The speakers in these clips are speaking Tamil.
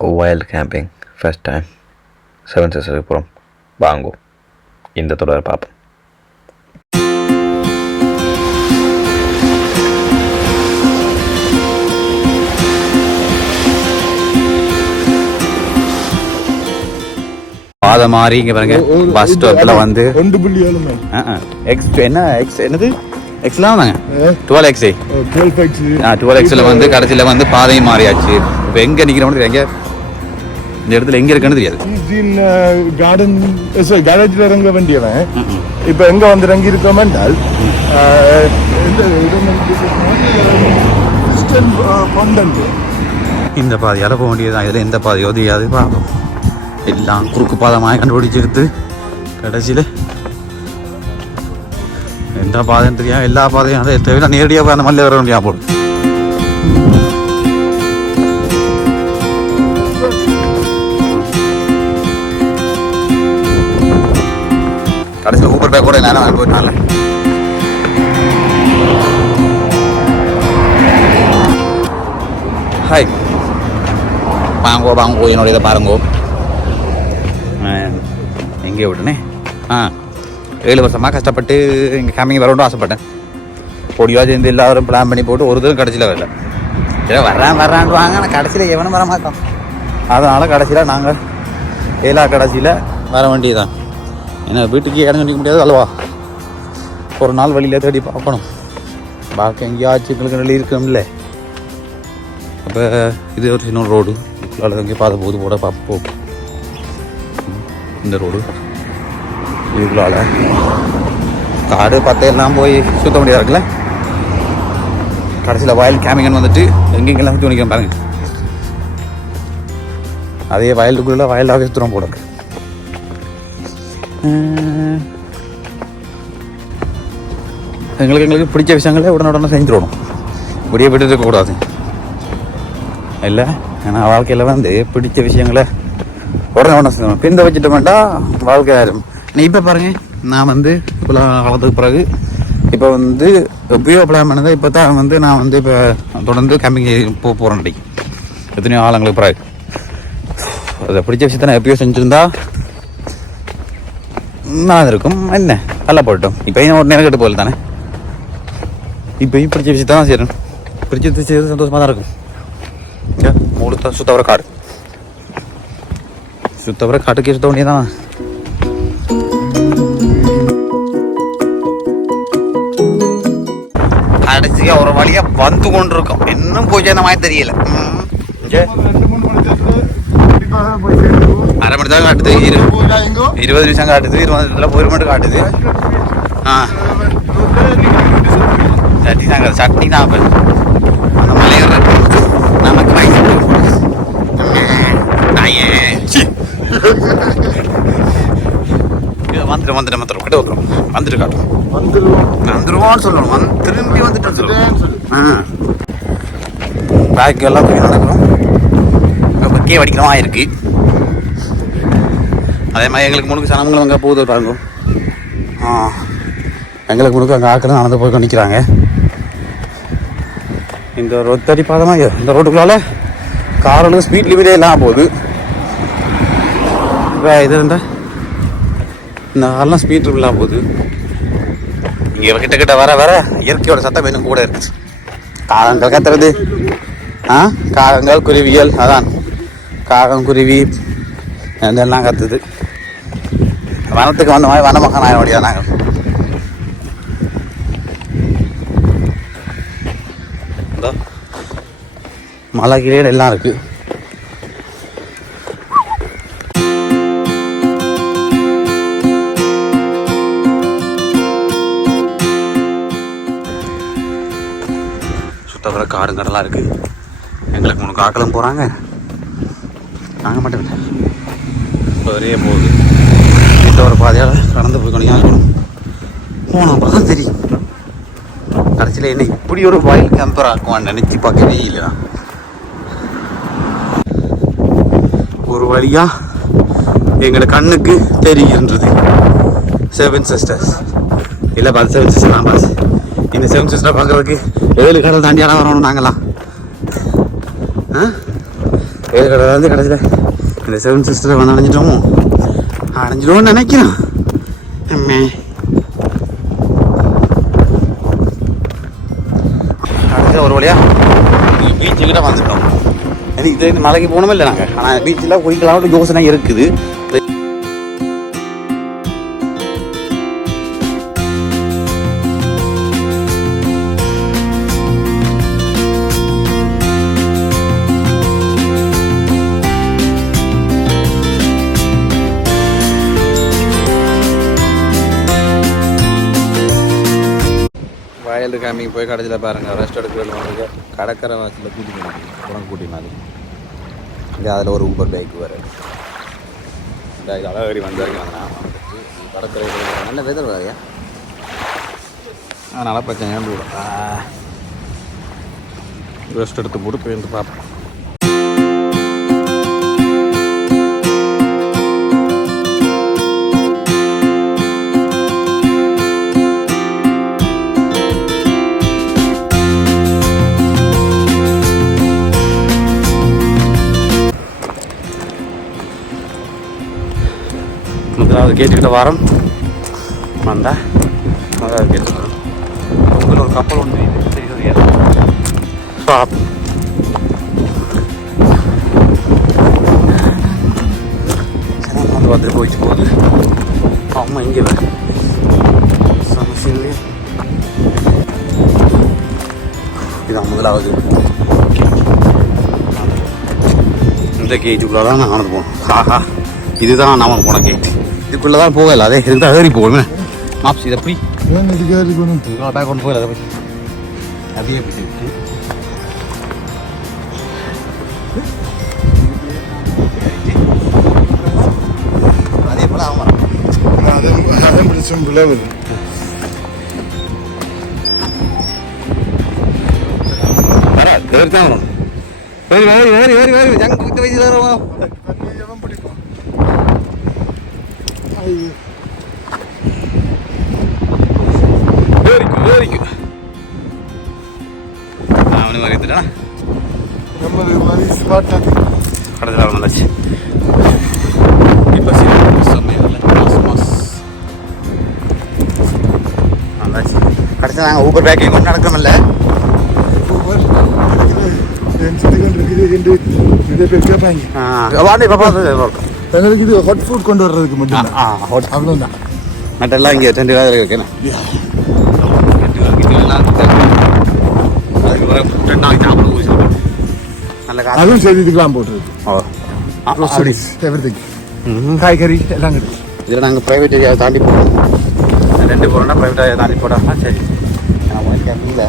வைல்ட் கேம்பிங் ஃபர்ஸ்ட் டைம் 7 சிஸ்டருக்கு போகிறோம். வாங்கோ இந்த தொடர் பார்ப்போம். பாதை மாறி இங்கே பாருங்க பஸ் ஸ்டாப்பில் வந்து என்னது எக்ஸ்லாம் தாங்க 12X 12Xல வந்து கடைசியில் வந்து பாதையும் மாறியாச்சு. இப்போ எங்கே நிற்கிறோம் எங்கே இந்த இடத்துல எங்கே இருக்குன்னு தெரியாது. கேரேஜில் இறங்க வேண்டியவன் இப்போ எங்கே வந்து இறங்கி இருக்கோம் என்றால் இந்த பாதையால் போக வேண்டியதுதான். இதில் எந்த பாதையோ தெரியாது. பார்ப்போம். எல்லாம் குறுக்கு பாதமாக கண்டுபிடிச்சிருத்து கடைசியில் எந்த பாதைன்னு தெரியாது. எல்லா பாதையும் அதை தவிர நேரடியாக அந்த மல்ல வர முடியாது போடும். கடைசியில் ஊப்பர் பேக் கூட நேரம் போயிட்டால ஹாய் வாங்கோ என்னோட இதை பாருங்கோ. எங்கேயோ விட்டுனே 7 வருஷமாக கஷ்டப்பட்டு இங்கே கேம்பிங் வரணும்னு ஆசைப்பட்டேன். பொடியாக சேர்ந்து எல்லாரும் பிளான் பண்ணி போட்டு ஒரு இதுவும் கடைசியில் வரல. சரி வர்றான்னு வாங்க. ஆனால் கடைசியில் எவனும் வர மாட்டோம். அதனால் கடைசியில் நாங்கள் 7 கடைசியில் வர வேண்டியதுதான். ஏன்னா வீட்டுக்கு இடம் சொல்லிக்க முடியாது அல்லவா. ஒரு நாள் வழியில் தேடி பார்க்கணும். பார்க்க எங்கேயாச்சும் எங்களுக்கு நல்லி இருக்கணும்ல. அப்போ இது ஒரு சின்ன ரோடு எங்கேயும் பார்த்து போது போட பார்ப்போம். இந்த ரோடு இதுக்குள்ளால காடு பத்தையெல்லாம் போய் சுத்த முடியாது இருக்குல்ல. கடைசியில் வயல் கேமிங்கன்னு வந்துட்டு எங்கெங்கெல்லாம் சுற்றி நிற்கிறேன் பாருங்க. அதே வயலுக்குள்ள வயலாக சுற்றுறோம் போட. எங்களுக்கு பிடிச்ச விஷயங்களே உடனே செஞ்சுடணும். இப்படியே விட்டு இருக்கக்கூடாது இல்லை. ஏன்னா வாழ்க்கையில் வந்து பிடிச்ச விஷயங்களை உடனே செய்யணும். பிந்த வச்சுட்டு வேண்டாம் வாழ்க்கை ஆயிரும். இப்போ பாருங்க, நான் வந்து இப்போ வளர்த்துக்கு பிறகு இப்போ வந்து எப்பயோ பிளான் பண்ணதை இப்போ தான் வந்து நான் வந்து இப்போ தொடர்ந்து கேம்பிங் போகிறேன். அன்றைக்கு எத்தனையோ ஆளுங்களுக்கு பிறகு அதை பிடிச்ச விஷயத்த நான் எப்பயோ செஞ்சுருந்தா நான் இருக்கும். என்ன நல்லா போட்டோம். இப்போயும் ஒரு நேரம் கெட்டு போகல தானே. இப்போயும் பிடிச்ச விஷயத்த தான் செய்யணும். பிடிச்சது செய்யறது சந்தோஷமாக தான் இருக்கும். மூணு சுத்தவர காடு சுத்தவர காட்டுக்கு சுத்த வேண்டியதான். கடைசியா ஒரு வழியா வந்து கொண்டு இருக்கோம். இன்னும் போய் சேர்ந்த மாதிரி தெரியல. அரை மணி தான் காட்டுது. 20 நிமிஷம் காட்டுது. 20 நிமிஷத்துல போய் மட்டும் காட்டுது. சட்னி தாங்க. சட்னி தான் அந்த மலையிற நமக்கு வந்துடும் கிட்ட வந்துடும். வந்துட்டு காட்டும். வந்துருவான்னு சொல்லணும். திரும்பி வந்துட்டு சொல்லணும். பேக் எல்லாம் போய் நடக்கிறோம். பக்கே வடிக்கிறமா இருக்கு. அதே மாதிரி எங்களுக்கு முழுக்க சனங்களும் அங்கே போகுது பாருங்க. எங்களுக்கு முழுக்க அங்கே ஆக்கள் நடந்து போய் நிற்கிறாங்க. இந்த ரோட் தடி பாதமா இந்த ரோட்டுக்குள்ளால காரோட ஸ்பீட் லிமிட்டே எல்லாம் போகுது. இப்போ இது இந்த காரெல்லாம் ஸ்பீட் இல்லாமல் போகுது. இங்கே கிட்ட வர வர இயற்கையோட சத்தம் இன்னும் கூட இருக்குது. காகங்கள் கத்துறது. காகங்கள் குருவியல் அதான் காகம் குருவி இதெல்லாம் கத்துது. வனத்துக்கு வந்த மாதிரி வனமகன் ஆக முடியாது. நாங்கள் மலை கீழே எல்லாம் இருக்கு. சுத்தவர காடுங்கடலாம் இருக்கு. எங்களுக்கு 3 காக்களும் போறாங்க. நாங்கள் மட்டும் இல்லை. ஒரே போகுது. இந்த ஒரு பாதையால் கடந்து போய் கொண்டு போனோம். அப்புறம் தான் தெரியும் கடைசியில் என்ன இப்படி ஒரு வயல் கேம்பர் ஆக்குவான்னு நினைச்சு பார்க்கவே இல்லைனா. ஒரு வழியா எங்களோட கண்ணுக்கு தெரிகின்றது 7 சிஸ்டர்ஸ். இல்லை பாஸ் 7 சிஸ்டர் தான் பாஸ். இந்த 7 சிஸ்டர் பார்க்கறதுக்கு 7 கடல் தாண்டியாலாம் வரணும் நாங்களாம். ஏழு கடை வந்து கடைசியில் இந்த 7 சிஸ்டரை வந்து அடைஞ்சிடுவோம்னு நினைக்கிறேன். கடைசியில் ஒரு வழியாக பீச்சுக்கிட்ட வந்துட்டோம். இது மலைக்கு போகணுமே இல்லை நாங்கள், ஆனால் பீச்சில் குளிக்கலாம்னு யோசனை இருக்குது. வயலுக்கு காமிக்கு போய் கடைசியில் பாருங்கள் ரெஸ்ட் எடுக்கிறது வந்து கடற்கரை வாசலில் கூட்டி மாதிரி இங்கே அதில் ஒரு ஊபர் பைக் வரும். இந்த இது அழகரி வந்து வரைக்கும் கடற்கரை நல்ல வெதர் வேறையா, அதனால் பிரச்சனை போடும். ரெஸ்ட் எடுத்து போட்டு போய் வந்து பார்ப்போம். முதலாவது கேட்டுக்கிட்ட வாரம் வந்தால் முதலாவது கேட்டு வரும். உங்களை ஒரு கப்பல் ஒன்று தெரியாது வந்து வந்து போயிட்டு போகுது. அம்மா இங்கே சமசிலே இதான் முதலாவது. இந்த கேட்டுக்குள்ளே தான் நான் நடந்து போகணும். ஆஹா, இதுதான் நான் போன கேட்டு. இதுக்குள்ளே தான் போகல, அதே இருந்தால் ஏறி போகணும். மாப்ஸ் இதை எப்படி பேக் கொண்டு போகல, அதை போய் அதே போயிட்டு அதே போல் ஆகும். தான் வரும். வேறு வேறு வேறு வேறு வேறு ஜங்கு விட்டு வயசு தருவோம். அவனு மாதிரி எடுத்துட்டா கடைசியில் வந்தாச்சு. இப்போ வந்தாச்சு கடைசியில் நாங்கள் ஊபர் பேக்கிங் கொண்டு நடக்கமில்ல. இது ஹாட் ஃபுட் கொண்டு வர்றதுக்கு மட்டும் அவ்வளோதான். மட்டெல்லாம் இங்கே 2 வேலை இருக்குண்ணே. அதுவும் செய்திக்கலாம் போட்டுருக்கு. காய்கறி எல்லாம் கிடைக்கும். இதில் நாங்கள் ப்ரைவேட் ஏரியாவை தாண்டி போகிறோம். 2 போகிறோம்னா ப்ரைவேட் ஏரியா தாண்டி போட்டோம்னா சரி. நான் கேட்கல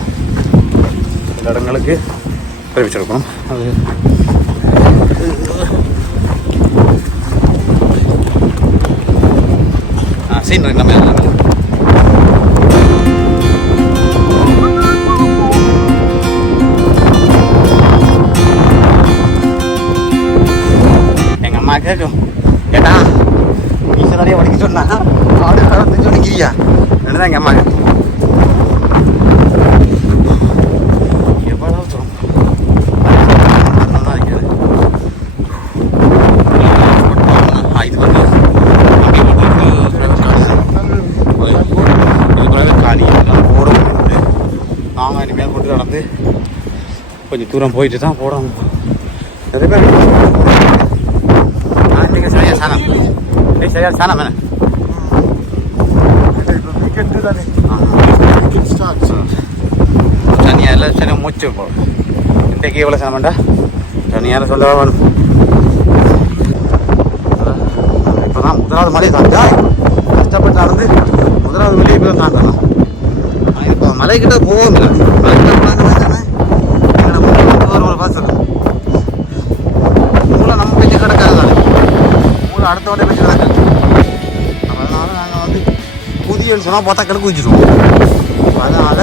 சில இடங்களுக்கு ப்ரைவேட் எடுக்கணும். அது சீன் நம்ம எங்கள் அம்மா கேட்கும், கேட்டா நீச்சல் நிறைய வடிக்க சொன்னா ஆடு கலந்து சொன்னிக்கிறியா என்னதான் எங்கள் அம்மா கேட்கும். எவ்வளோ தூரம் இது வந்து நாங்கள் இனிமேல் போட்டு நடந்து கொஞ்சம் தூரம் போயிட்டு தான் போடணும். நிறைய பேர் இன்றைக்கி சரியா சாணம் சரியா சாணம் வேணே தனியாக எல்லாம் சரி மூச்சு போகும். இன்றைக்கு எவ்வளோ சாணம் வேண்டா தனியாக சொல்ல வேணும். இப்போ தான் முதலாவது மலையை தாண்டா கஷ்டப்பட்டு நடந்து முதலாவது மலையை இப்போ தான் தாண்டணும். இப்போ மலைக்கிட்ட போகும் இல்லை, மலைக்கிட்ட போனாங்க ஒரு பாசம் மூளை நம்ம பேச்சு கிடக்காது தானே, மூளை அடுத்தவடைய பேச்சு கிடக்காது. அதனால நாங்கள் வந்து புதியன்னு சொன்னால் பார்த்தா கிடக்கு வச்சுருவோம். அதனால்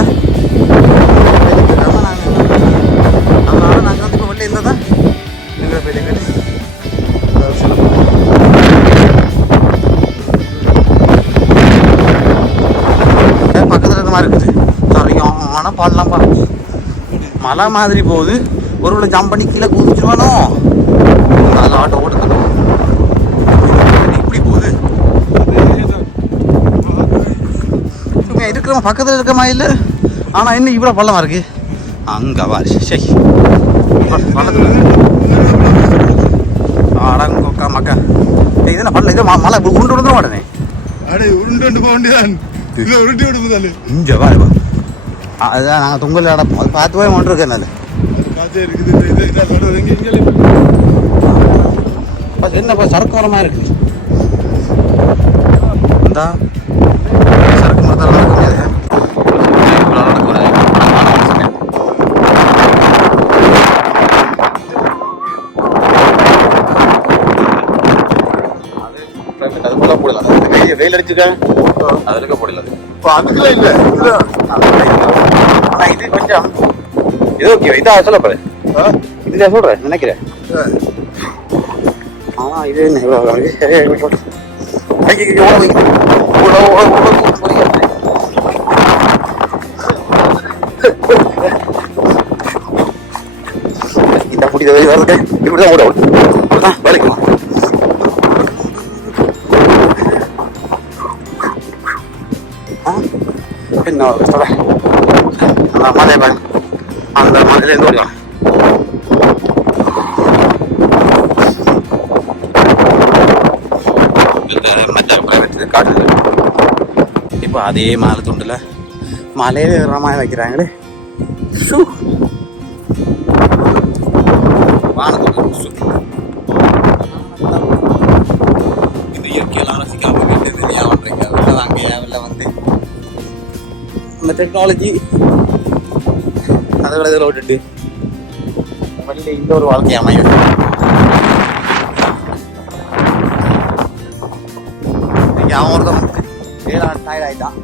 நாங்கள் வந்து இப்போ வெளில இருந்தால் தான் எங்களை பெரிய கேட்டு பக்கத்தில் இருந்த மாதிரி இருக்குது. சரியான பாடலாம்ப்பா, மலை மாதிரி போகுது. ஒரு ஜம்ப் பண்ணி கீழே குதிச்சிருவானோ இருக்கிற பக்கத்தில் இருக்க மாதிரி இல்லை. ஆனால் இன்னும் இவ்வளோ பள்ளமாக இருக்கு. அங்கே வாரி சரி பள்ளத்தில் அடங்கோக்கா மக்கா இதெல்லாம் பள்ள இது மழை உருண்டு விழுந்துட மாட்டேனே. அடே உருண்டு போக வேண்டியதான். இதில் உருட்டி விடுப்பதாலே இங்கே வா அதுதான் நாங்கள் துங்கல் அடப்போம். அது பார்த்து போய் ஒன்று இருக்கேன். அது காய்ச்சல் இருக்குது. இது இதான் சொல்கிறது. இங்கே என்னப்பா சரக்கு வரமாக இருக்குது. இந்தா சரக்கு மரத்தால் நடக்க முடியாது. அது போல போடலாம். கையை வெயில் அடிச்சுக்க அது இருக்க போடல. இப்போ அதுக்குலாம் இல்லை. ஆனால் இது கொஞ்சம் இது ஓகே. இதாக சொல்லப்படுது. இதுதான் சொல்கிறேன் நினைக்கிறேன். இது என்ன இவ்வளோ இந்த முடித வெளியே வர்றது இப்படிதான் ஓடும் வேலைக்குமா. என்ன சொல்றேன் மலை பாருங்க. அந்த மலையிலேருந்து ஓடுவாங்க. இப்போ அதே மாலை துண்டுல மலையில ஏறுற மாதிரி வைக்கிறாங்களே. இது இயற்கையெல்லாம் ரசிக்காம கேட்டது ஏன் பண்றீங்க? அங்கே ஏன் வந்து இந்த டெக்னாலஜி அதை விட இதில் விட்டுட்டு வழியில இந்த ஒரு வாழ்க்கை அமையும். அவன் ஒருத்தன் வேளாண் டயர்ட் ஆகிட்டான்.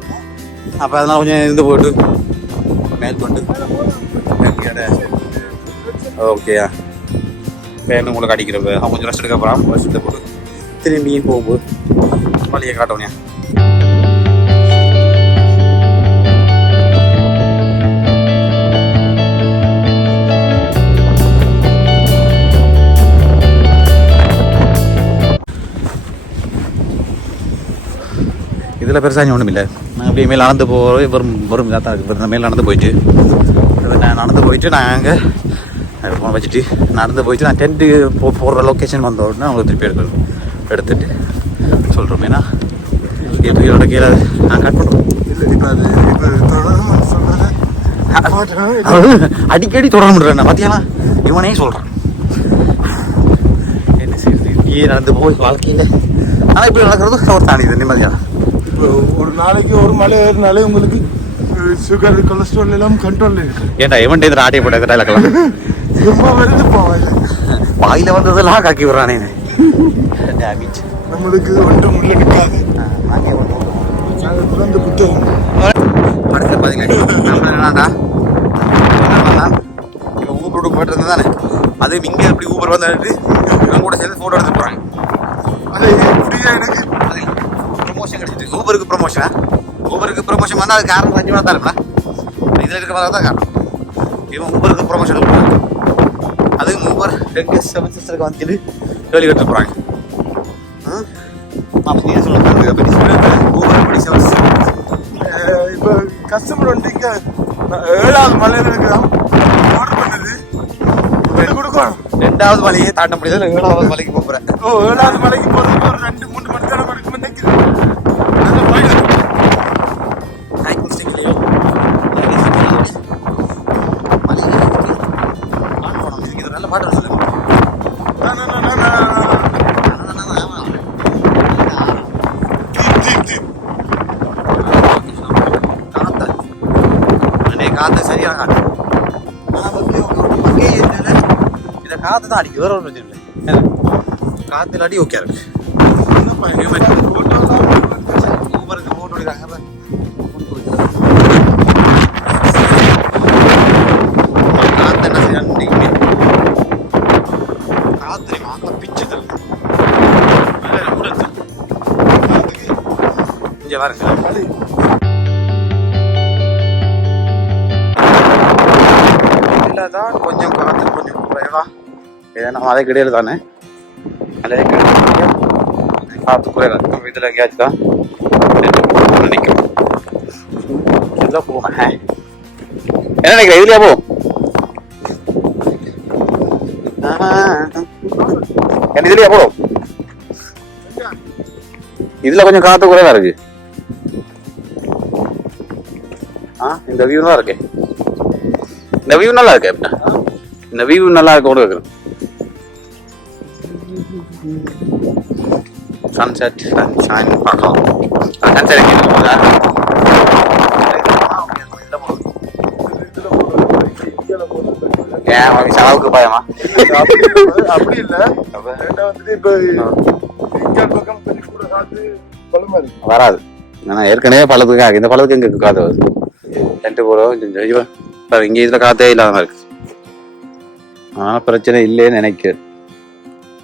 அப்போ அதெல்லாம் கொஞ்சம் இருந்து போட்டு மேற்கொண்டு ஓகேயா வேணும் உங்களுக்கு அடிக்கிறப்ப அவன் கொஞ்சம் ரெஸ்ட் எடுக்க போகிறான். ரெஸ்ட் போட்டு திரும்பியும் போகும்போது வழியை காட்டோனியா. இதில் பெருசாக ஒன்றும் இல்லை. நாங்கள் அப்படியே மேலே நடந்து போகிறோம். வரும் இதாக தான் இருக்குது. மேலே நடந்து போயிட்டு நான் நாங்கள் ஃபோன் வச்சுட்டு நடந்து போயிட்டு நான் டென்ட்டு போடுற லொக்கேஷன் வந்த உடனே அவங்களுக்கு திருப்பி எடுத்துட்டு சொல்கிறோம். ஏன்னா இதோட கீழே நான் கட் பண்ணுறோம். அடிக்கடி தொடர முடியல பார்த்தியானா இவனே சொல்கிறான். என்ன சரி இப்படியே நடந்து போய் வாழ்க்கையில் ஆனால் இப்படி நடக்கிறது ஒரு தானி இது நிம்மதியாக. ஒரு நாளைக்கு ஒரு மலை ஏறினாலே உங்களுக்கு சுகர் கொலஸ்ட்ரால் எல்லாம் கண்ட்ரோல் இருக்கு. ஏன்டா இவன் இதில் ஆட்டையை போட்ட டைலாக்லாம் சும்மா வருது போவாங்க. வாயில வந்ததெல்லாம் காக்கி விடுறானே. நம்மளுக்கு ஒன்றும் முன்னெடுக்காது. நாங்கள் பிறந்த புத்தகம் அடுத்த பார்த்தீங்கன்னா என்னடா இப்போ ஊபர் போயிட்டு இருந்தது தானே. அது இங்கே எப்படி ஊபர் வந்துட்டு இவங்க கூட சேர்ந்து ஃபோட்டோ எடுத்துட்டு போகிறாங்க. அது எப்படியா எனக்கு ப்ரொமோஷன் கிடைச்சிட்டு ஊபருக்கு ப்ரொமோஷன் வந்தால் அது காரணம் ரஜினியாக தான் இருப்பா. இதில் இருக்கிற மாதிரி தான் காரணம். இவன் ஊபருக்கு ப்ரொமோஷன் கொடுப்பாங்க. அதுக்கு ஊபர் ரெண்டு 7 சிஸ்டருக்கு வந்துட்டு கேள்வி கட்டு போகிறாங்க. அப்படி சொல்லுவாங்க ஊபர் படி 7 இப்போ கஸ்டமர் வந்துட்டு 7வது மலையில் இருக்கிறான் ஆர்டர் பண்ணது கொடுக்கணும். 2வது மலையே தாண்ட முடியாது. 7வது மலைக்கு போகிறேன். 7வது மலைக்கு போகிறதுக்கு ஒரு 2-3 மணி நேரம் எடுக்கும் நினைக்கிறேன். நல்ல பாட்டு சொல்லுங்க. காத்து சரியான காத்து. இதை காத்து தான் அடிக்கும். வேற ஒரு பிரச்சனை இல்லை. காத்து இல்லாட்டி ஓகே இருக்கு. ஊபருக்கு போட்டு விடுறாங்க. காத்து என்ன செய்யணும்? காத்து மாங்க பிச்சு தருது. இங்கே பாருங்க. தான் கொஞ்சம் காற்று கொஞ்சம் குறைவா. ஏன்னா மழை கிடையாது தானே. மழையே கிடையாது. காற்று குறைவா. இதில் எங்கேயாச்சும் தான் நினைக்கும். இதுல போமா என்ன நினைக்கிறேன் இதுலயா போ என்ன இதுலயா போ இதுல கொஞ்சம் காத்து குறைவா இருக்கு இந்த வியூ தான் இருக்கு இந்த வியூ நல்லா இருக்கு இந்த வியூ நல்லா இருக்கு கூட இருக்கு சன்செட் சன்ஷைன் பார்க்கலாம் சன்செட் எங்க போகுதா ஏன் உனக்கு செலவுக்கு பயமா அப்படி இல்ல வந்துட்டு இப்ப பக்கம் கொஞ்சம் கூட காத்து பழமா இருக்கு வராது நான் ஏற்கனவே பழத்துக்கு இந்த பழத்துக்கு எங்க காத்து வருது ரெண்டு போறோம் இங்க இதுல காத்தே இல்லாம இருக்கு ஆனா பிரச்சனை இல்லைன்னு நினைக்கிறேன்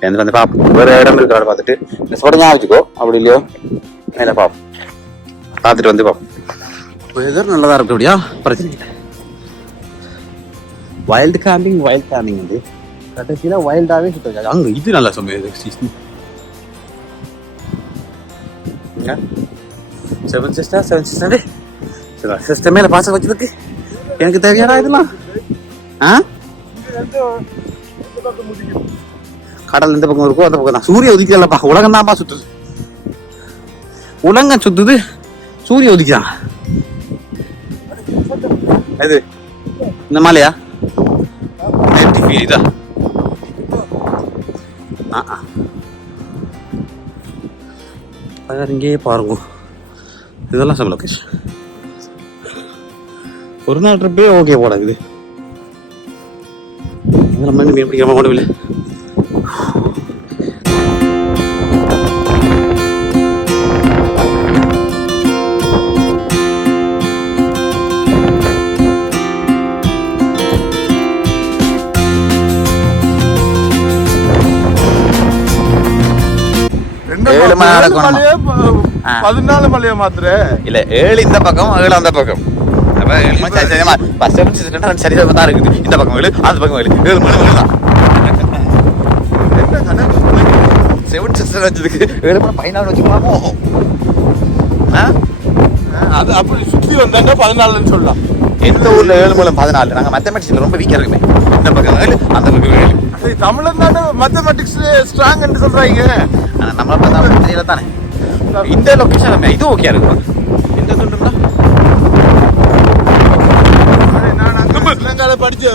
எந்த வந்து பாப்போம் வேற இடம் இருக்கிறாரு பார்த்துட்டு இந்த ஸ்பாட் தான் வச்சுக்கோ அப்படி இல்லையோ மேல பாப்போம் பார்த்துட்டு வந்து பாப்போம் வெதர் நல்லதா இருக்கு அப்படியா பிரச்சனை இல்லை வைல்டு கேம்பிங் வந்து கடைசியில வைல்டாவே சுத்த அங்க இது நல்லா சமையல் செவன் சிஸ்டர் மேல பாச வச்சதுக்கு எனக்கு தேவையான இதெல்லாம் கடல் இந்த பக்கம் இருக்கும் அந்த பக்கம் தான் சூரிய உதிக்கலப்பா உலகம் தான்ப்பா சுத்துது உலகம் சுத்துது சூரிய உதிக்கான் இது இந்த மாலையா இதா இங்கேயே பாருங்க இதெல்லாம் சம் லொகேஷன் ஒரு நாள் ட்ரிப்பே ஓகே போடாது இதெல்லாம் மண்ணு மீன் பிடிக்காம ஓடவில்லை பதினாலு மலையை மாத்திர இல்ல 7 இந்த பக்கம் 7 அந்த பக்கம் சரி தான் இருக்குது இந்த பக்கம் 7 அந்த பக்கம் 7 மணி தான் 7 சிஸ்டர் வச்சதுக்கு 7 மணி 14 வச்சுக்கலாமோ அது அப்படி சுற்றி வந்தாங்க 14 சொல்லலாம் எந்த ஊர்ல 7 மூலம் 14 நாங்க மேத்தமெட்டிக்ஸ்ல ரொம்ப வீக்கா இருக்குமே இந்த பக்கம் 7 அந்த பக்கம் 7 தமிழன் தானே மேத்தமெட்டிக்ஸ் ஸ்ட்ராங் என்று சொல்றாங்க நம்மள பார்த்தா தெரியல தானே இந்த லொகேஷன் இது ஓகே இருக்கு இந்த துண்டுனா நான் படிச்ச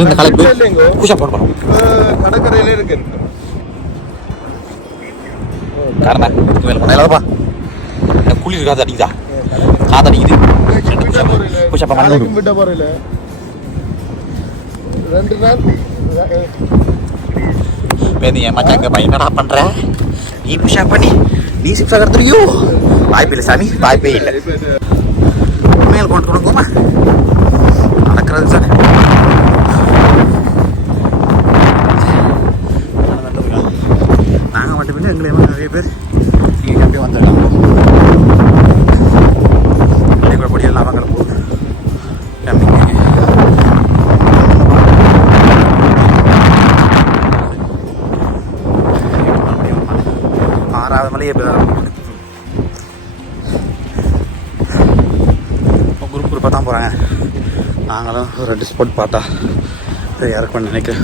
இந்த கலெக்ட் புஷ் அப் பண்ணோம் கடற்கரையில இருக்கு காரண மேல போனலப்பா குளிர் காத்து அடிக்குதா காத்து அடிக்குது புஷ் அப் பண்ணணும் விட்ட போறல 2 நாள் பேதிய மச்சாங்க பையனடா பண்ற நீ புஷ் அப் பண்ணி நீ சிக்ஸ் கடத்துறியோ வாய்ப்பு இல்லை சாமி வாய்ப்பே இல்லை மேல் கொண்டு கொடுக்குமா நடக்கிறது சார் நாங்கள் மட்டும் இல்லை எங்களை நிறைய பேர் இங்கே அப்படியே வந்துடலாம் படியெல்லாம் வாங்கல போகுது கேம்பிங் 6வது மலையை குரூப் தான் போகிறாங்க நாங்களும் ஒரு 2 ஸ்பாட் பார்த்தா இறக்கணும்னு நினைக்கிறேன்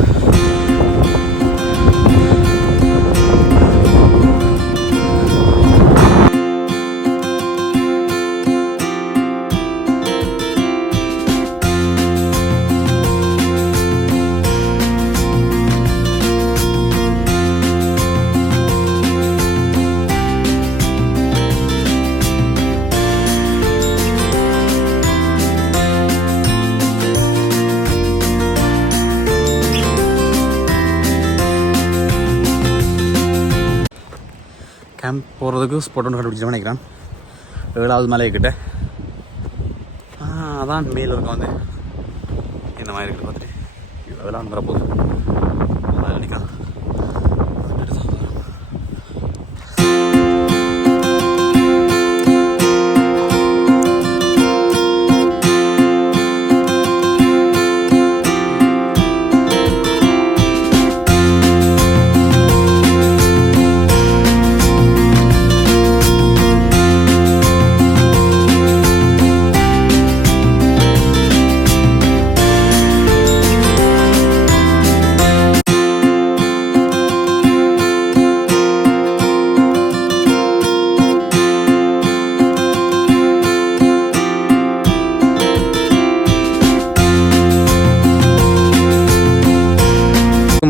கேம்ப் போகிறதுக்கு ஸ்பாட் ஒன்று கண்டுபிடிச்சு நினைக்கிறேன் 7வது மலைக்கிட்ட அதான் மேல இருக்க வந்து இந்த மாதிரி இருக்குது பார்த்துட்டு அதெல்லாம் வரப்போகுது நினைக்கலாம்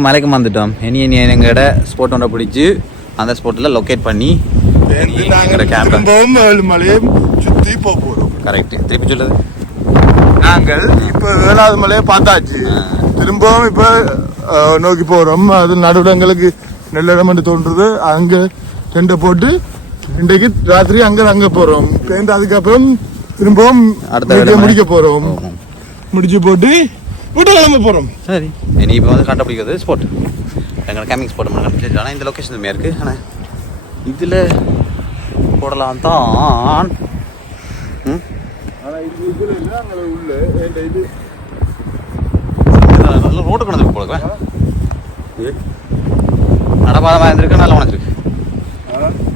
மலைக்கு வந்துட்டோம். இனி எங்கட ஸ்பாட் ஒன்றை பிடிச்சி அந்த ஸ்பாட்டில் லொக்கேட் பண்ணி மலையும் சுற்றி போகிறோம். கரெக்ட். திருப்பி சொல்லுது. நாங்கள் இப்போ 7வது மலையை பார்த்தாச்சு. திரும்பவும் இப்போ நோக்கி போகிறோம். அது நடுவில் எங்களுக்கு நெல்லிடம் என்று தோன்றுறது. அங்கே டெண்டை போட்டு இன்றைக்கு ராத்திரி அங்கே போகிறோம். அதுக்கப்புறம் திரும்பவும் அடுத்த முடிக்க போகிறோம். முடிச்சு போட்டு வீட்டு கிளம்ப போகிறோம். சரி, இனி இப்போ வந்து கண்டுபிடிக்கிறது ஸ்பாட். எங்களோட கேம்பிங் ஸ்பாட் கண்டுபிடிச்சி. ஆனால் இந்த லொக்கேஷன் உண்மையாக இருக்குது. ஆனால் இதில் போடலாம் தான். நல்ல ரோடு கொண்டு போடுங்க. நடபாதமாக இருந்திருக்கு, நல்லா உணர்ந்துருக்கு.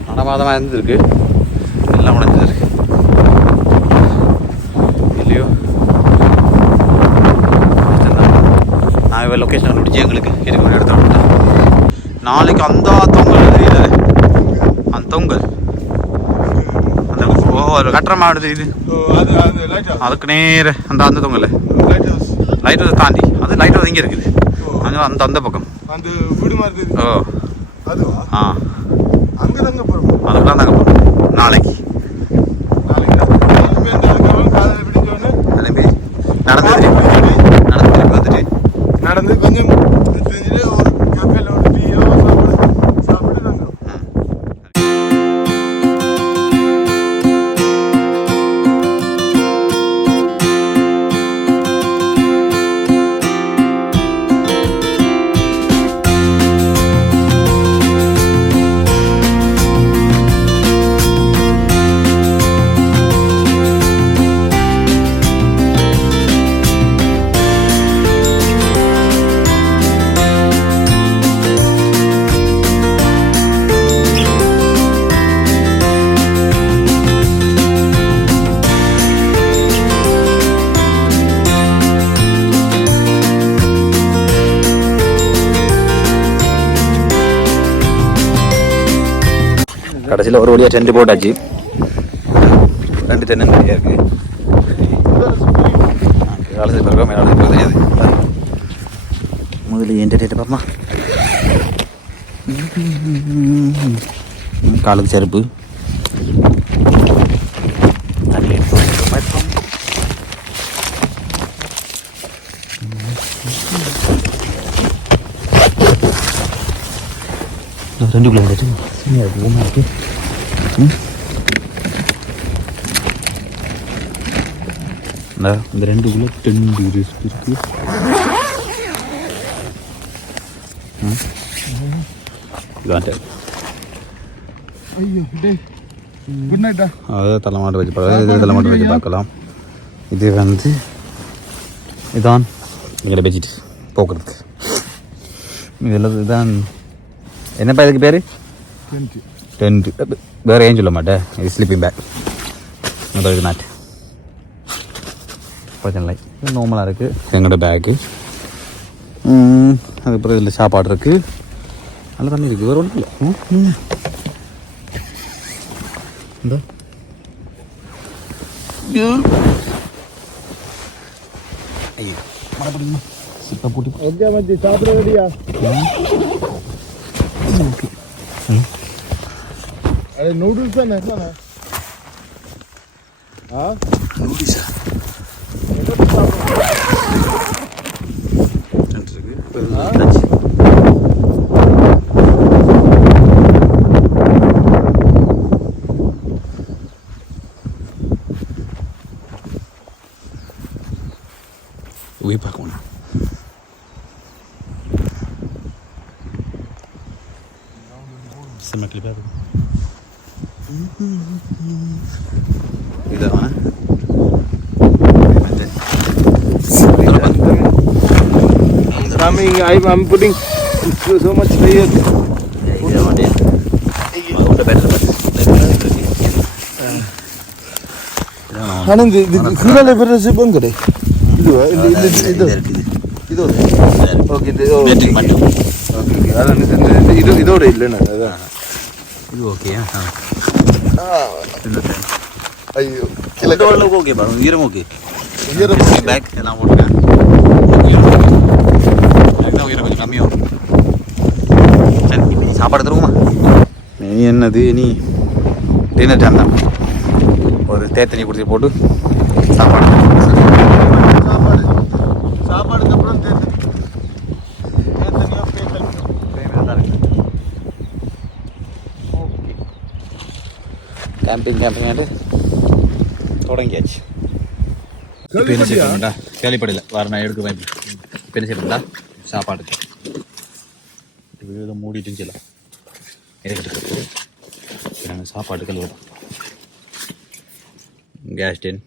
நடபாதமாக இருந்திருக்கு, எல்லாம் உணர்ந்துருக்கு இல்லையோ. நான் லொக்கேஷன் கண்டுபிடிச்சி எங்களுக்கு இருக்க வேண்டிய இடத்த விட்டேன். நாளைக்கு அந்த தொங்கல் தெரியுது. அந்த தொங்கல் அந்த ஒரு கட்டரமாடுது. இது அதுக்கு நேர அந்த தொங்கல் லைட் ஹவுஸ் தாண்டி. அது லைட் ஹவுஸ் இங்கே இருக்குது. அந்த அந்த பக்கம் அந்த வீடு மாதிரி. ஓ ஆ அங்கே போகிறோம். அதுக்குலாம் தாங்க போகிறோம் நாளைக்கு. கிளம்பி நடந்து கொஞ்சம் ஒரு கஃபேல ஒரு டீயோ சாப்பிட்டு நாங்கள் கடைசியில் ஒரு வழியாக டென்ட் போட்டாச்சு. 2 தென்னந்தடியாக இருக்குது. காலத்துக்கு பிறகு மேலே போக தெரியாது. முதல்ல என்டர்டெயிட் பாப்பா. காலுக்கு செருப்பு ரெண்டு கிலோமீட்டர் இருக்கு. இந்த 2 கிலோ 10 இருக்கு. அதை தலைமாட்டு வச்சு தலைமாட்டு வச்சு பார்க்கலாம். இது வந்து இதான் எங்கள்கிட்ட பெட்ஷீட் போக்குறதுக்கு. இதெல்லாம் இதுதான் என்னப்பா இதுக்கு பேர்? டென்ட். வேறு ஏன் சொல்ல மாட்டேன். இது ஸ்லீப்பிங் பேக். இது நாட்டு பிரச்சனை இல்லை. இது நார்மலாக இருக்குது. எங்களோட பேக்கு. அதுக்கப்புறம் இதில் சாப்பாடு இருக்குது. நல்லா தண்ணி இருக்குது. வேறு ஒன்றும் இல்லை. இந்த ஐயோ மழை சிப்பை போட்டு சாப்பிட ரெடியா? நூடுல்ஸ் தானே? நூடுல்ஸா? போய் பார்க்கணும். செம்ம கிளிப்பாக இருக்கும். இதான் I'm putting so much layer. Anand இது கீழே பெரிய சிப்பம் கடை. இதுவா? இது ஓகே. இது இதோட இல்லைண்ணா. அதான் இது ஓகே. ஐயோ ஓகே பாருங்க. ஈரம் ஓகே. பேக் எல்லாம் போட்டுருக்கேன். உயரம் கொஞ்சம் கம்மியாகும். சரி இப்போ நீ சாப்பாடு தருவோமா? நீ என்னது நீ டின்னர் டைம் தான். ஒரு தேத்தனி குடிச்சு போட்டு சாப்பாடு சாப்பாடுக்கு அப்புறம் கேம்பிங் ஆகிட்டு தொடங்கியாச்சு. இப்போ என்ன செய்யணும்டா? கேள்விப்படல வர நான் எடுக்க வாய்ப்பு. இப்போ என்ன செய்யணும்டா? சாப்பாடுக்கு இது மூடிட்டு செய்யலாம். எடுத்துட்டு நாங்கள் சாப்பாடு கழுவுறோம். கேஸ் ஸ்டேன்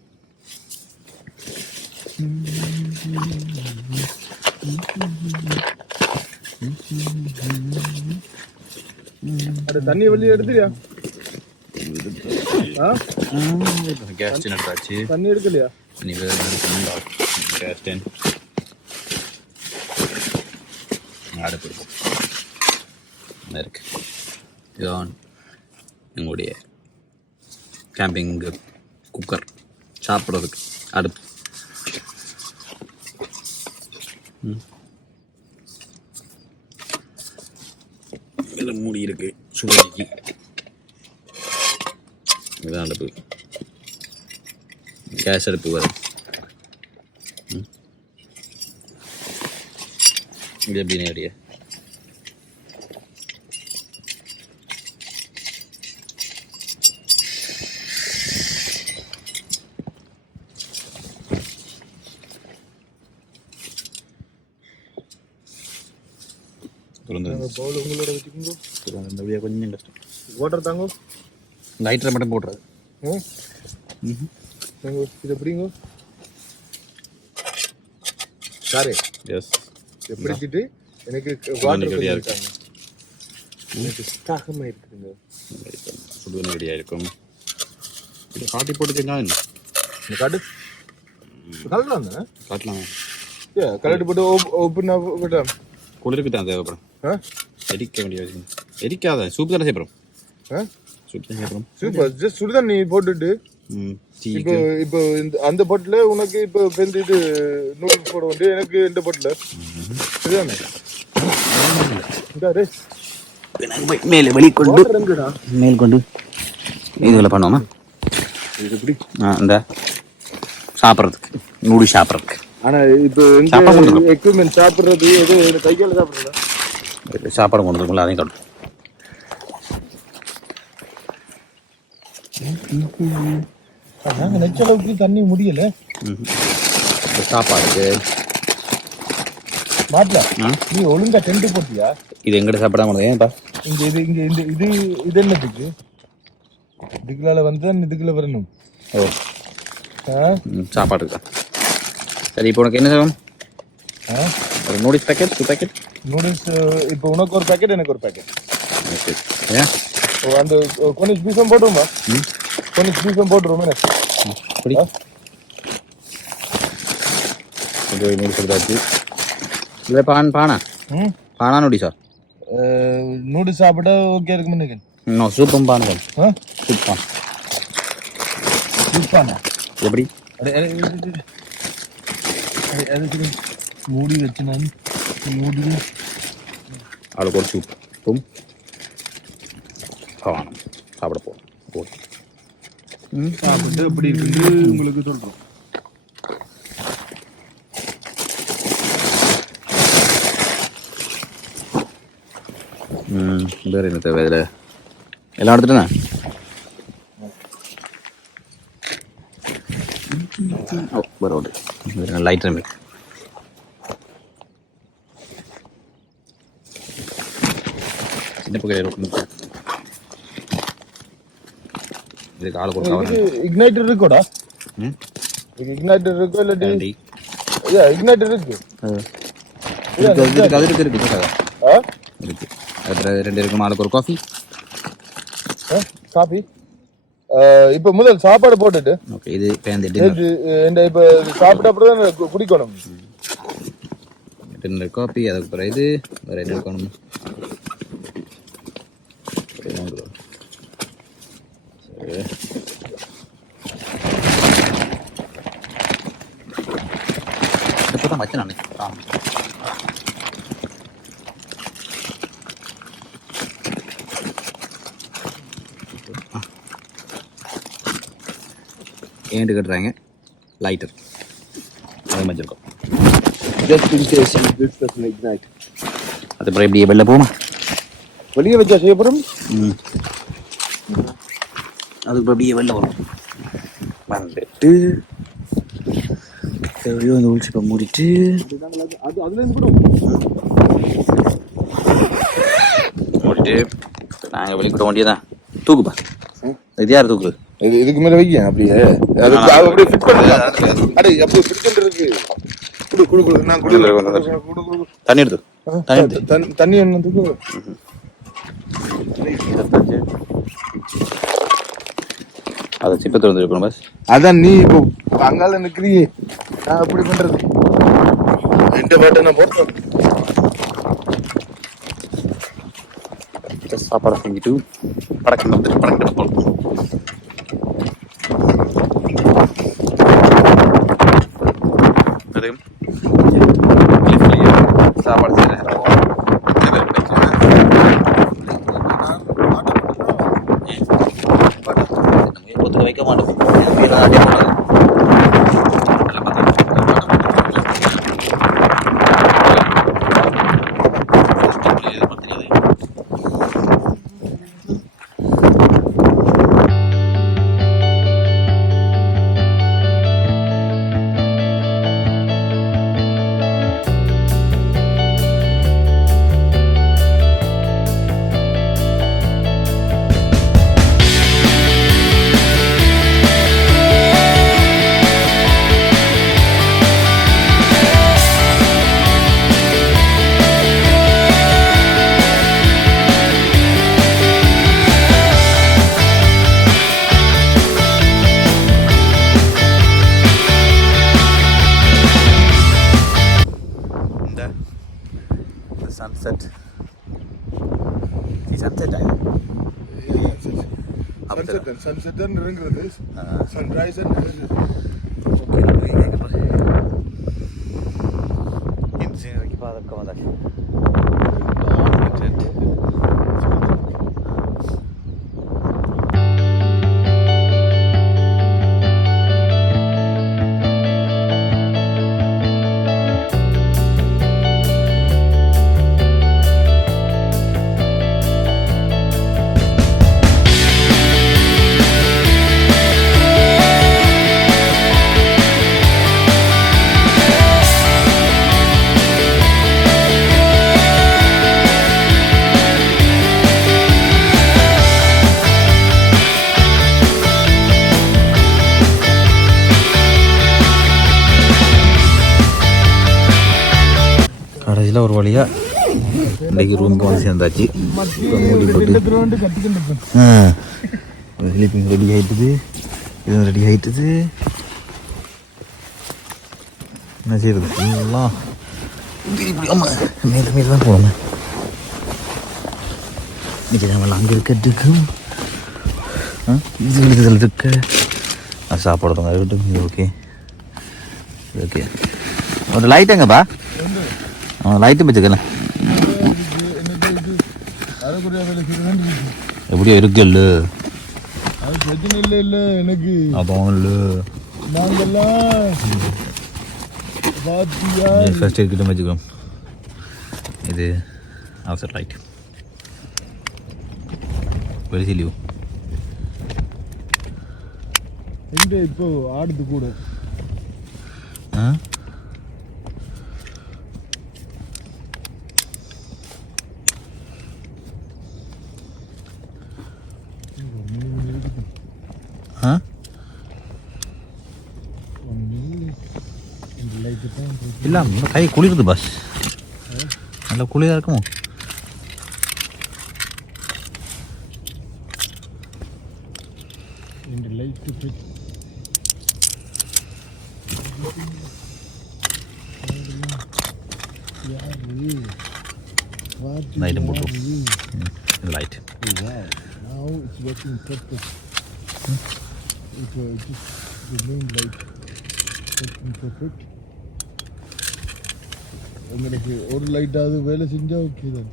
தண்ணி வெளியே எடுத்துறியா? கேஸ் ஸ்டேன் எடுத்தாச்சு. தண்ணி எடுக்கலையா? கேஸ் ஸ்டேன் அடுப்பு இருக்கு. இதுதான் எங்களுடைய கேம்பிங் குக்கர், சாப்பிட்றதுக்கு அடுப்பு. இதில் மூடி இருக்கு சூடாக்கி. இதுதான் அடுப்பு, கேஸ் அடுப்பு வரும். இது எப்படி நேரடியா உங்களோட வச்சுக்கோங்க. இந்த வழியாக கொஞ்சம் கஷ்டம். வாட்டர் தாங்க, இந்த ஹைட்டரை மட்டும் போட்டுறது. இது எப்படிங்க சாரே? எஸ், எப்படிச்சிட்டு எனக்கு வாட்டர் இருக்காங்க. எனக்கு தாகமாக இருக்குதுங்க. சுடுதண்ணி ரெடியாக இருக்கும். இதை காட்டி போட்டு செஞ்சா என்ன? இந்த காட்டு கலட்டலாம் தானே? காட்டலாம். கலட்டு போட்டு ஓப்பன் விட்டேன். குளிருக்கு தான் தேவைப்படும். எரிக்க வேண்டிய விஷயம். எரிக்காத சூப் தானே செய்யப்படும். சூப் தான் செய்யப்படும். சூப்பர். ஜஸ்ட் சுடுதண்ணி போட்டுட்டு இப்போ இப்போ இந்த அந்த பொட்டில் உனக்கு இப்போ பெந்து இது நூடுல்ஸ் போட வேண்டிய எனக்கு இந்த பொட்டில் சரிதானே? மேலே வெளிக்கொண்டு மேல் கொண்டு இதுல பண்ணுவோமா? இது எப்படி இந்த சாப்பிட்றதுக்கு நூடுல்ஸ் சாப்பிட்றதுக்கு. ஆனா இப்போ எக்யூப்மெண்ட் சாப்பிட்றது எது கையால் சாப்பிட்றதா? சாப்பாடு கொண்டு இருக்கும்ல அதையும் காட்டும். நாங்கள் நெச்ச அளவுக்கு தண்ணி முடியல. சாப்பாடுக்கு மாட்டல. நீ ஒழுங்கா டென்ட் போட்டியா? இது எங்கிட்ட சாப்பிடாம கொண்டு ஏன்ப்பா இங்க இது இங்க இந்த இது இது என்னதுக்கு? இதுக்குள்ள வந்து இதுக்குள்ள வரணும். ஓ சாப்பாடுக்கு தான். சரி இப்போ உனக்கு என்ன செய்வோம்? ஒரு நூடுல்ஸ் பேக்கெட், 2 பேக்கெட் நூடுல்ஸ். இப்போ உனக்கு ஒரு பேக்கெட், எனக்கு ஒரு பேக்கெட். ஓகே. ஏன் அந்த கொஞ்சம் பீஸும் போட்டுருமா? கொஞ்சம் பீஸும் போட்டுருவோம். அப்படி கொஞ்சம் நூடுல்ஸ் எடுத்தாச்சு. இல்லை பானா பானா நூடுல்ஸா? நூடுல்ஸ் சாப்பிட்டா ஓகே இருக்குமே நினைக்கிறேன். இன்னும் சூப்பும் பானா தான். சூப் பானா எப்படி? அதுக்கு மூடி வச்சு நான் மூடி அவளுக்கு ஒரு சூப்பும் கவானம் சாப்பிட போகும். சாப்பிட்டு எப்படி இருக்குன்னு உங்களுக்கு சொல்கிறோம். வேறு என்ன தேவை இதில்? எல்லாம் எடுத்துட்டேண்ணா. ஓ பரவாயில்ல. லைட் ரேமிக் சின்ன பக்கம் இதுக்கு ஆள் கொடுக்க. இக்னைட்டர் இருக்கோடா? இக்னைட்டர் இருக்கோ இல்லாட்டி? இக்னைட்டர் இருக்கு. அது இருக்கு அப்புறம் 2 இருக்கும். ஆளுக்கு ஒரு காஃபி. காஃபி இப்போ முதல் சாப்பாடு போட்டுட்டு ஓகே. இது இப்போ சாப்பிட்ட அப்புறம் தான் குடிக்கணும். Dinner coffee. அதுக்கு அப்புறம் இது வேறு என்ன இருக்கணும்? இப்போ தான் வச்சேன் நான். ஏன்ட்டு கட்டுறாங்க லைட்டர் அது வச்சுருக்கோம். Just in case this doesn't ignite. அதுக்கப்புறம் இப்படியே வெளில போமா வெளியே வச்சா செய்யப்படும். அதுக்கப்புறம் அப்படியே வெளில வரும் வந்துட்டு எப்படியோ அந்த உள்சிப்பை மூடிட்டு மூடிட்டு நாங்கள் வெளிக்கிட்ட வேண்டியதான். தூக்குப்பா இது யார் தூக்கு இதுக்கு மேல வைக்க அப்படியே அப்படியே ஃபிட் பண்ணுங்க. அடே அப்படியே ஃபிட் பண்றதுக்கு குடு குடு குடு நான் குடு தண்ணி எடுத்து தண்ணி என்னதுக்கு அதை சிப்பை திறந்து இருக்கணும் பஸ். அதான் நீ இப்போ அங்கால நிக்கிறியே நான் எப்படி பண்றது எந்த பாட்டை நான் போட்டேன். சாப்பாடை செஞ்சுட்டு படக்கம் வந்துட்டு படக்கம் போகணும். சாப்பாடு செய்யறேன் வைக்க மாட்டோம். sunset. The sunset time. Sunset and sunrise and கடைசியில் ஒரு வழியாக இன்றைக்கி ரூமுக்கு வந்து சேர்ந்தாச்சு. இப்போ மூடி போட்டு ஸ்லீப்பிங் ரெடி ஆகிட்டுது, இது ரெடி ஆகிட்டுது. என்ன செய்யுது எல்லாம் இப்படி ஆமாம் மேலே மேலே தான் போகணும். இன்றைக்கி நம்மளாம் அங்கே இருக்கிறதுக்கும் இது இதில் இருக்க சாப்பிட்றதுங்க இருக்கட்டும். ஓகே ஓகே ஒரு லைட் எங்கப்பா? லைட்டும் வச்சுக்கல எப்படியோ இருக்குல்ல எனக்கு அதான் இல்லை ஃபர்ஸ்ட் கிட்ட வச்சுக்கோம். இது அவசர லைட் வெளி லீவ் இப்போ ஆடுது கூட இல்லை கை குளிருது பஸ், நல்லா குளிராக இருக்குமோ? லைட்டும் போட்டு லைட் உங்களுக்கு ஒரு லைட்டாவது வேலை செஞ்சா ஓகே தான்.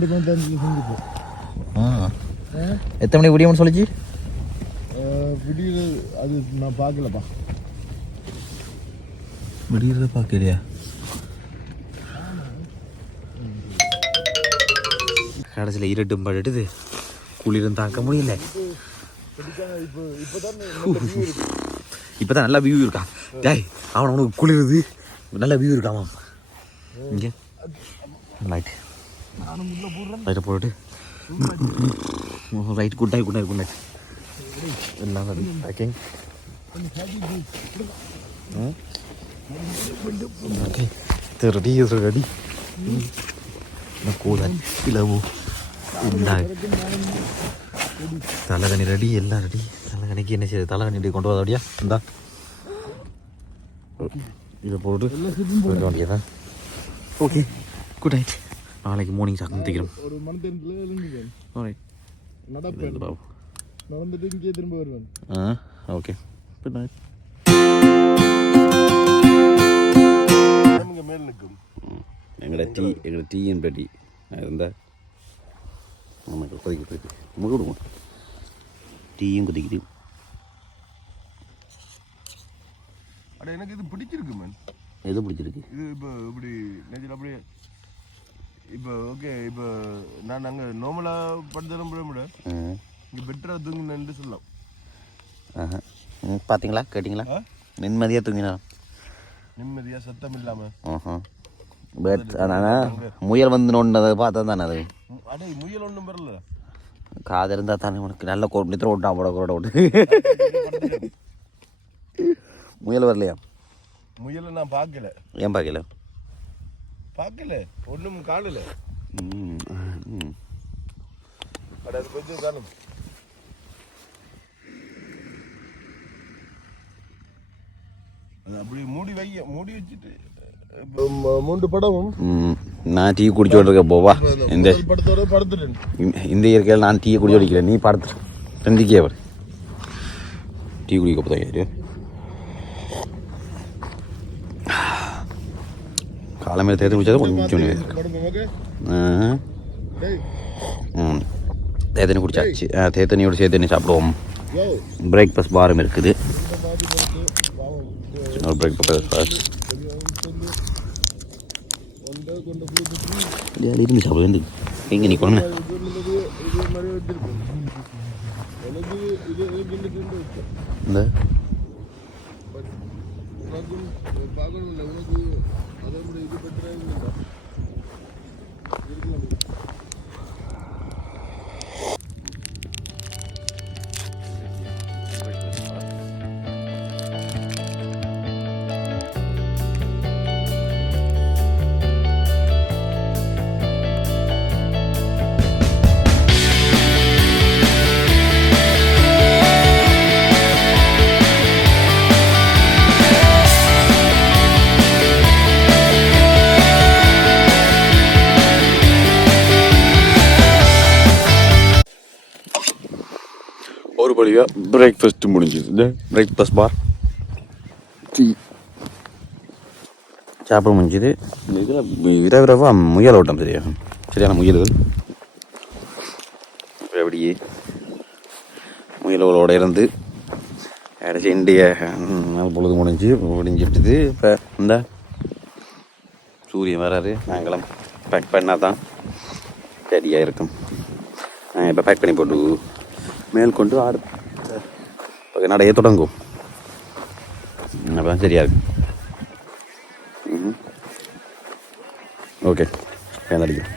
2:15 செஞ்சுப்போம். எத்தனை மணிக்கு விடியும்னு சொல்லிச்சு? விடியல் அது நான் பார்க்கலப்பா. விடியறத பார்க்கலையா? கடைசியில் இருட்டும் படுது, குளிரும் தாக்க முடியல. இப்போதான் நல்லா வியூ இருக்கா? டேய் அவனுக்கு குளிருது, நல்ல வியூ இருக்காமா இங்கே? லைட் லைட்டை போட்டு right. Good night, good night, good night. எல்லாம் packing. Okay ready ready. Cooler இலவு தலைகணி ரெடி, எல்லாம் ரெடி. தலைகணிக்கு என்ன செய்யுது? தலைகணி கொண்டு வர அப்படியா? இந்தா இதை போட்டு வேண்டியதான். Okay good night. நாளைக்கு மார்னிங் சந்திக்கிறோம். ஒரு மணி நடந்துட்டு இங்கே திரும்ப வருவேன். Okay good night. மேல் நிற்கும் எங்களோட டீயின் பெட்டி இருந்தால் நமக்கு கொதிக்க போயிட்டு முழு விடுவோம். டீயும் கொதிக்குது. அட எனக்கு இது பிடிச்சிருக்கு மேன். எது பிடிச்சிருக்கு? இது இப்போ இப்படி நேற்று அப்படியே இப்போ ஓகே. இப்போ நான் நாங்கள் நார்மலாக படுத்துறோம் விட இங்கே பெட்டராக தூங்கினு சொல்லலாம். பார்த்தீங்களா, கேட்டிங்களா? நிம்மதியாக தூங்கினா, நிம்மதியாக சத்தம் இல்லாமல். பட் ஆனால் முயல் வந்து நோண்டதை பார்த்தா தானே அது. அடே முயல் ஒன்றும் வரல. காது இருந்தால் தானே உனக்கு நல்ல நித்திர ஓட்டா போட கூட ஓட்டு. முயல் வரலையா? முயலை நான் பார்க்கல. ஏன் பார்க்கல? பார்க்கல, ஒன்றும் காணல. அட அது கொஞ்சம் காணும். அது அப்படி மூடி வச்சுட்டு மூன்று படமும் நான் டீ குடிச்சோட்டு இருக்கேன். போவா இந்த படத்தோட படுத்துட்டேன். இந்த இயற்கையில் நான் டீயை குடிச்சு குடிக்கிறேன். நீ படத்து ரெண்டுக்கே அவர் டீ குடிக்க போதா? காலமே தேர்த்து குடிச்சது கொஞ்சம் தேத்தனி குடிச்சாச்சு. தேத்தனியோட சேர்த்து சாப்பிடுவோம். பிரேக்ஃபாஸ்ட் பாரம் இருக்குது. பிரேக்ஃபாஸ்ட் இருந்து சாப்பிட வேண்டியது. எங்கே நிற்கணும்? இந்த ஒரு வழியாக பிரேக்ஃபாஸ்ட் முடிஞ்சுது. பிரேக்ஃபாஸ்ட் பார் டீ சாப்பிட முடிஞ்சுது. இதில் விரவிரவாக முயல் ஓட்டம் சரியான முயல்கள். அப்படியே முயல்களோட இருந்து அடிச்சு இண்டிய பொழுது முடிஞ்சிட்டுது. இப்போ இந்த சூரியன் வராரு. நாங்களும் பேக் பண்ணால் தான் சரியாக இருக்கும். இப்போ பேக் பண்ணி போட்டு மேல் கொண்டு அடுத்த நடைய தொடங்கும். அப்போ சரியா இருக்கும். ஓகே, அடிக்கும்.